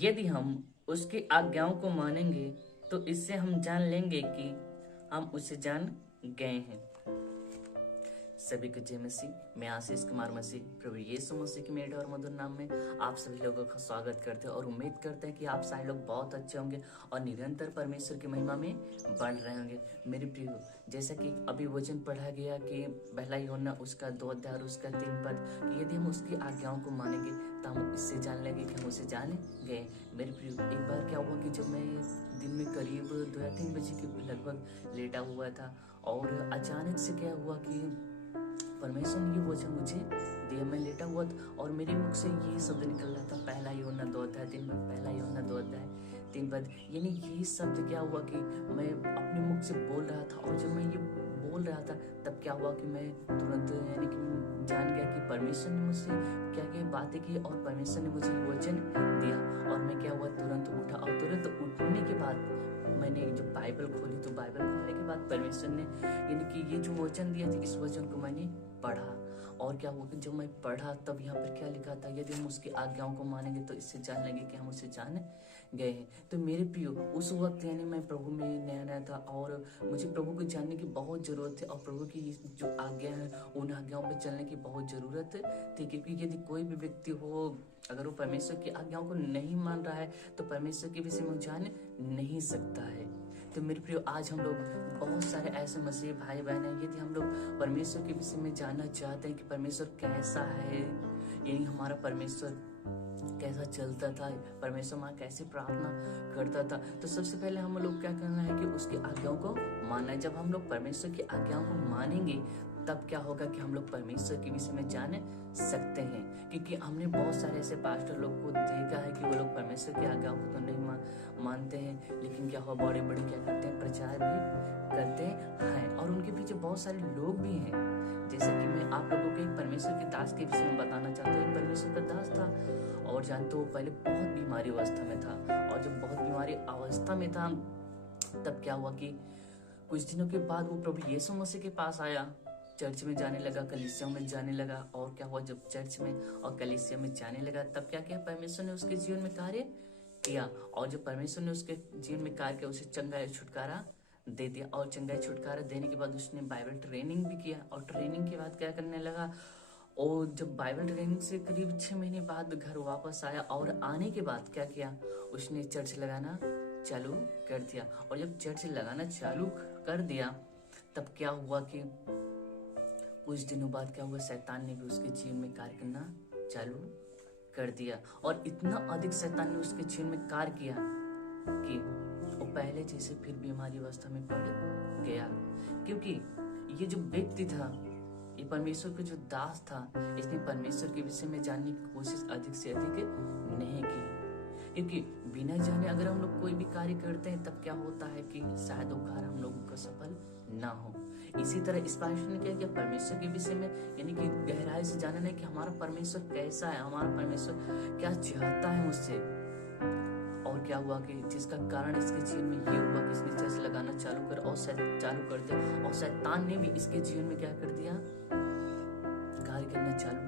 यदि हम उसकी आज्ञाओं को मानेंगे तो इससे हम जान लेंगे कि हम उसे जान गए हैं। सभी को जय मसीह। मैं आशीष कुमार मसीह प्रभु यीशु मसीह के मेरे और मधुर नाम में आप सभी लोगों का स्वागत करते हैं और उम्मीद करते हैं कि आप सारे लोग बहुत अच्छे होंगे और निरंतर परमेश्वर की महिमा में बढ़ रहे होंगे। मेरे प्रियो, जैसा कि अभी वचन पढ़ा गया कि पहला यूहन्ना उसका 2 अध्याय और उसका 3 पद कि यदि हम उसकी आज्ञाओं को मानेंगे तो हम इससे जान लेंगे कि हम उसे जान गए। मेरे प्रियो, एक बार क्या हुआ कि जब मैं दिन में करीब 2 या 3 बजे के लगभग लेटा हुआ था और अचानक से क्या हुआ कि परमेश्वर ने ये वचन मुझे दिया। मैं लेटा हुआ था और मेरे मुख से ये शब्द निकल रहा था, पहला यूहन्ना 2 अध्याय 3 पद, पहला यूहन्ना 2 अध्याय 3 पद। यानी ये शब्द क्या हुआ कि मैं अपने मुख से बोल रहा था और जब मैं ये बोल रहा था तब क्या हुआ कि मैं तुरंत यानी कि जान गया कि परमेश्वर ने मुझसे क्या क्या बातें की और परमेश्वर ने मुझे ये वचन दिया। और मैं क्या हुआ, तुरंत उठा और तुरंत उठने के बाद मैंने जब बाइबल खोली तो बाइबल खोलने के बाद परमेश्वर ने यानी कि ये जो वचन दिया था इस वचन को मैंने पढ़ा। और क्या हुआ कि जब मैं पढ़ा तब यहाँ पर क्या लिखा था, यदि हम उसकी आज्ञाओं को मानेंगे तो इससे जान लेंगे कि हम उसे जान गए हैं। तो मेरे प्रियो, उस वक्त यानी मैं प्रभु में नया नया था और मुझे प्रभु को जानने की बहुत जरूरत थी और प्रभु की जो आज्ञा है उन आज्ञाओं पर चलने की बहुत जरूरत थी। क्योंकि यदि कोई भी व्यक्ति हो, अगर वो परमेश्वर की आज्ञाओं को नहीं मान रहा है तो परमेश्वर के विषय में जान नहीं सकता है। तो मेरे प्रियो, आज हम लोग बहुत सारे ऐसे मसीह भाई बहन हैं, यदि हम लोग परमेश्वर के विषय में जानना चाहते हैं कि परमेश्वर कैसा है, यानी हमारा परमेश्वर कैसा चलता था, परमेश्वर माँ कैसे प्रार्थना करता था, तो सबसे पहले हम लोग क्या करना है कि उसकी आज्ञाओं को मानना है। जब हम लोग परमेश्वर की आज्ञाओं को मानेंगे तब क्या होगा कि हम लोग परमेश्वर के विषय में जान सकते हैं। क्योंकि हमने बहुत सारे ऐसे पास्टर लोग को देखा है कि वो लोग परमेश्वर की आज्ञाओं को तो नहीं मानते हैं, लेकिन क्या हुआ, बड़े बड़े क्या करते हैं, प्रचार भी करते हैं और उनके पीछे बहुत सारे लोग भी हैं। जैसे कि मैं आप लोगों को एक परमेश्वर के दास के विषय में बताना चाहता हूँ। एक परमेश्वर का दास था और जानते हो पहले बहुत बीमारी अवस्था में था और जब बहुत बीमारी अवस्था में था तब क्या हुआ कि कुछ दिनों के बाद वो प्रभु यीशु मसीह के पास आया, चर्च में जाने लगा, कलीसिया में जाने लगा। और क्या हुआ, जब चर्च में और कलीसिया में जाने लगा तब क्या किया, परमेश्वर ने उसके जीवन में कार्य किया और जब परमेश्वर ने उसके जीवन में कार्य किया उसे चंगाई छुटकारा दे दिया। और चंगाई छुटकारा देने के बाद उसने बाइबल ट्रेनिंग भी किया और ट्रेनिंग के बाद क्या करने लगा, और जब बाइबल ट्रेनिंग से करीब 6 महीने बाद घर वापस आया और आने के बाद क्या किया, उसने चर्च लगाना चालू कर दिया। और जब चर्च लगाना चालू कर दिया तब क्या हुआ कि कुछ दिनों बाद क्या हुआ, शैतान ने भी उसके जीवन में कार्य करना चालू कर दिया। और इतना अधिक शैतान ने उसके जीवन में कार्य किया कि वो पहले जैसे फिर बीमारी अवस्था में पड़ गया। क्योंकि ये जो व्यक्ति था, ये परमेश्वर का जो दास था, इसने परमेश्वर के विषय में जानने की कोशिश अधिक से अधिक नहीं की। क्योंकि बिना जाने अगर हम लोग कोई भी कार्य करते हैं तब क्या होता है कि शायद वो कार्य हम लोगों का सफल ना हो। इसी तरह इस पास्टर ने क्या किया, परमेश्वर के विषय में यानी कि गहराई से जानना है कि हमारा परमेश्वर कैसा है, हमारा परमेश्वर क्या चाहता है मुझसे। और क्या हुआ कि जिसका कारण इसके जीवन में ये हुआ कि इसने चर्च लगाना चालू कर दिया और शैतान ने भी इसके जीवन में क्या कर दिया, कार्य करना चालू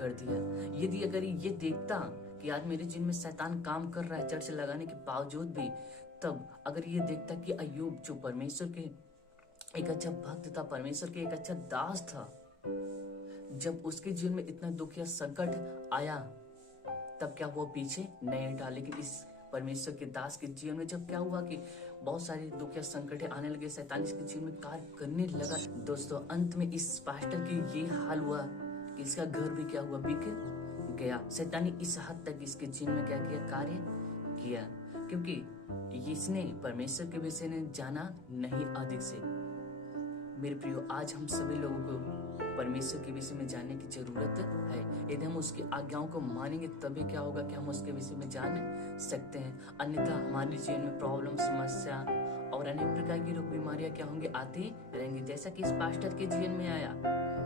कर दिया। यदि अगर ये देखता कि आज मेरे जीवन में शैतान काम कर रहा है चर्च लगाने के बावजूद भी, तब अगर ये देखता कि अय्यूब जो परमेश्वर के एक अच्छा भक्त था, परमेश्वर के एक अच्छा दास था, जब उसके जीवन में इतना दुख या संकट आया तब क्या हुआ, पीछे नहीं हटा। लेकिन इस परमेश्वर के दास के जीवन में जब क्या हुआ कि बहुत सारे दुख या संकट आने लगे, शैतान इसके जीवन में कार्य करने लगा। दोस्तों, अंत में इस पास्टर की ये हाल हुआ कि इसका घर भी क्या हुआ, बिक गया। शैतान ने इस हद तक इसके जीवन में क्या किया, कार्य किया, क्योंकि इसने परमेश्वर के विषय ने जाना नहीं अधिक से। मेरे प्रियो, आज हम सभी लोगों को परमेश्वर के विषय में जानने की जरूरत है। यदि हम उसकी आज्ञाओं को मानेंगे तभी क्या होगा कि हम उसके विषय में जान सकते हैं। अन्यथा हमारे जीवन में प्रॉब्लम, समस्या और अनेक प्रकार की रोग बीमारियां क्या होंगी, आती रहेंगी। जैसा कि इस पास्टर के जीवन में आया,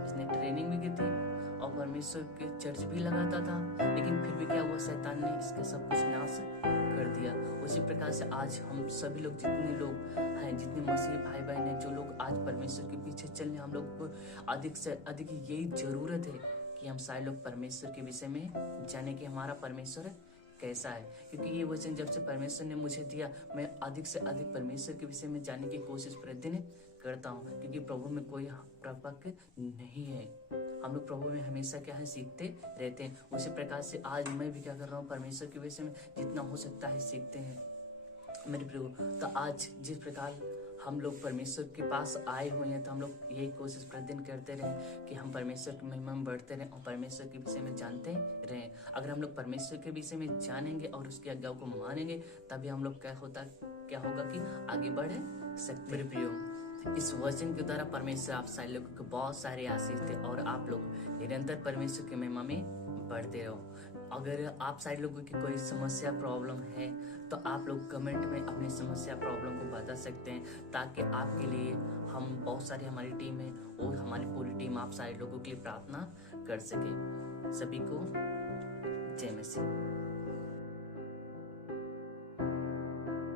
इसने ट्रेनिंग भी की थी और परमेश्वर के चर्च भी लगाता था, लेकिन फिर भी क्या हुआ, शैतान ने इसका सब कुछ नाश कर दिया। उसी प्रकार से आज हम सभी लोग, जितने लोग हैं, जितने मसीह भाई बहन हैं, जो लोग आज परमेश्वर के पीछे चल रहे हैं, हम लोग को अधिक से अधिक यही जरूरत है कि हम सारे लोग परमेश्वर के विषय में जाने कि हमारा परमेश्वर कैसा है, क्योंकि ये वचन जब से परमेश्वर ने मुझे दिया, मैं अधिक से अधिक परमेश्वर के विषय में जानने की कोशिश प्रतिदिन करता हूँ, क्योंकि प्रभु में कोई प्रपक नहीं है। हम लोग प्रभु में हमेशा क्या है, सीखते रहते हैं। उसी प्रकार से आज मैं भी क्या कर रहा हूँ, परमेश्वर के विषय में जितना हो सकता है सीखते हैं मेरे प्रभु। तो आज जिस प्रकार हम लोग परमेश्वर के पास आए हुए हैं, तो हम लोग यही कोशिश प्रतिदिन करते रहें कि हम परमेश्वर की महिमा में बढ़ते रहें और परमेश्वर के विषय में जानते रहें। अगर हम लोग परमेश्वर के विषय में जानेंगे और उसकी आज्ञाओं को मानेंगे, तभी हम लोग क्या होगा कि आगे बढ़ सकते। मेरे प्रियो, इस वचन के द्वारा परमेश्वर आप सारे लोगों को बहुत सारे आशीष थे और आप लोग निरंतर परमेश्वर की महिमा में बढ़ते रहो। अगर आप सारे लोगों की कोई समस्या प्रॉब्लम है, तो आप लोग कमेंट में अपनी समस्या प्रॉब्लम को बता सकते हैं, ताकि आपके लिए हम बहुत सारी हमारी टीम है और हमारी पूरी टीम आप सारे लोगों के लिए प्रार्थना कर सके। सभी को जय मसीह।